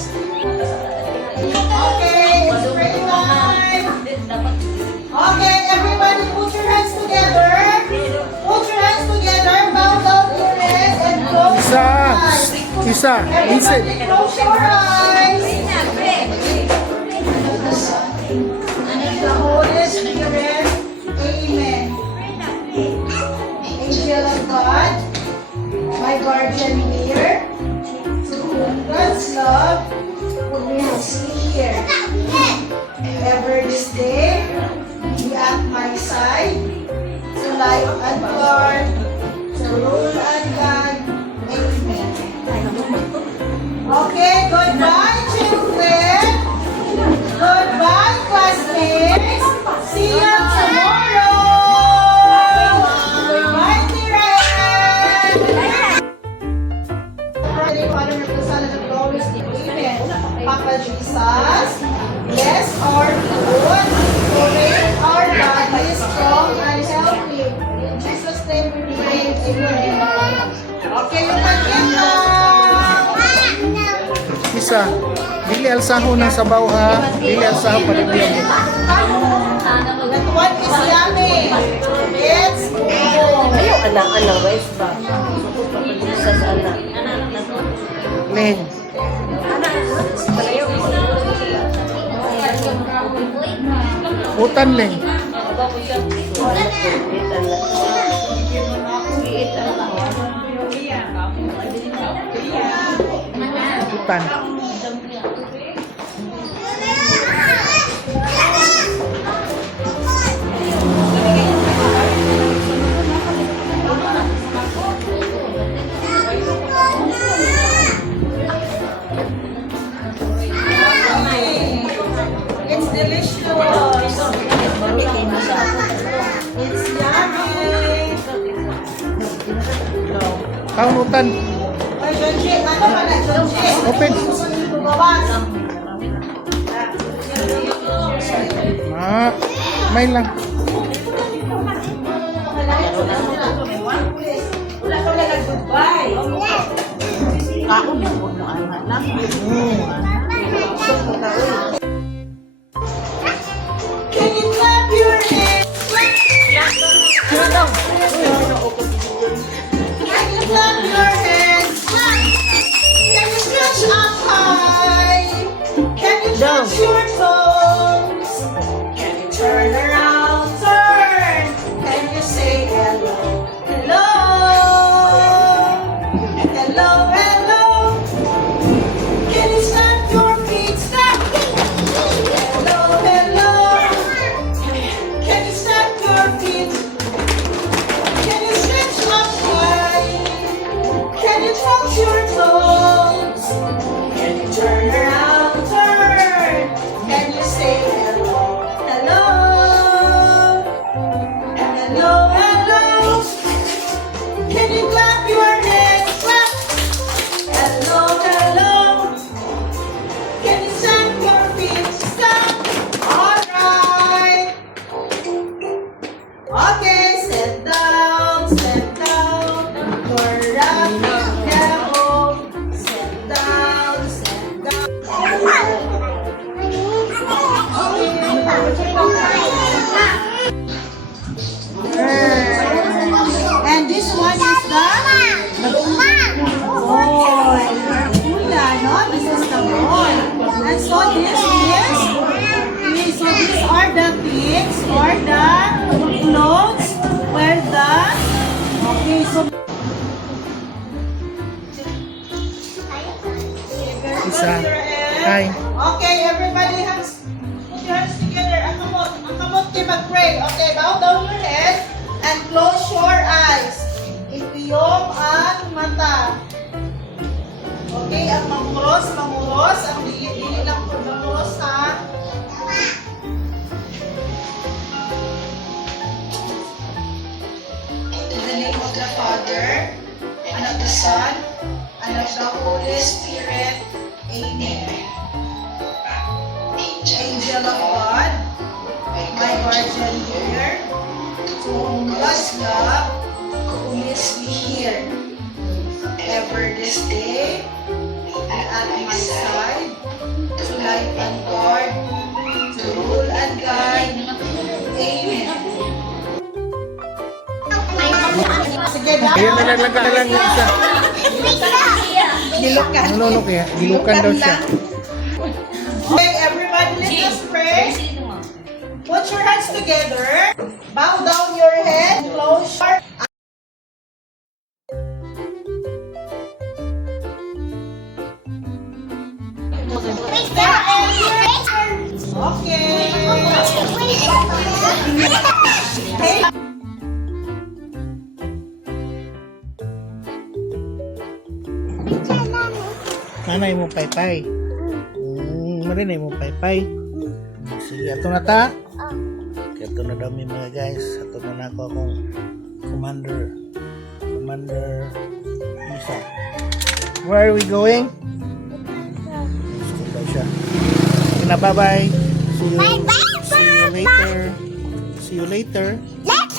Okay, it's pray time. Okay, everybody put your hands together. Put your hands together, bow down your head and close your eyes. Isa. Everybody close your eyes. The Holy Spirit. Amen. Angel of God, my guardian here, to whom God's love will meet me here. Ever this day, be at my side, to life and guard, to rule and guide. Amen. Okay, goodbye, children. Goodbye, classmates. See you tomorrow. Goodbye, Tiran. Father, Father, of the Son, and of the Holy Spirit. Amen. Papa Jesus, bless our food, to make our bodies strong and healthy. In Jesus' name we pray. Amen. Okay, you can get now. Isa. Dili alsaho ng sabaw ha. Dili alsaho pa rin yan. That one is yummy. It's good. Ayaw, anak, wais ba? Sa anak. Ling. Utan Ling. Utan. It's delicious. It's yummy. Kaon utan. Ay, Jonji, ano ba na, Jonji? Open. Bawas. May lang. Wala ka wala nag-goodbye. Ako na po na anak. Can you clap your hands? Can you clap your hands? Can you stretch up high? Can you touch your toes? Can you turn around, turn? Can you say hello? Hello? Hello, hello? Can you stamp your feet? Stamp! Hello, hello? Can you stamp your feet? Can you stretch up high? Can you touch your toes? Can you turn around, turn? Can you say hello? Hello? Hello, hello? Can you clap your hands? Clap! Hello, hello? Can you stamp your feet? Stamp! Alright! Okay, sit down, sit down. You're rapid careful. Sit down, sit down. And this one is the boy. Kuya, no? This is the boy. And so this is, okay, so these are the things or the clothes where the, okay, so Isa. Hi. okay, everybody hands, put your hands together. Ang kamot kayo mag-pray. Okay, bow down your head and close your eyes. Ipiyong ang mata. Okay, ang manguros, ang dili lang po manguros ha. In the name of the Father, and of the Son, and of the Holy Spirit. Amen. Angel of God, my guardian here, to whom God's love who meets me here. Ever this day, be at my side, Ayan, nalaglag na lang yung isa. Gilukan. Ano kaya? Gilukan daw siya. Okay, everybody, let us pray. Put your hands together. Bow down your head. Close your eyes. Okay. Nanay mo paypay. Marinay mo paypay. Sige, ato na ta. Ito na daw mga guys. Ito na ako akong Commander Isa. Where are we going? School daw siya. Okay na, bye-bye. See you later. See you later. Let's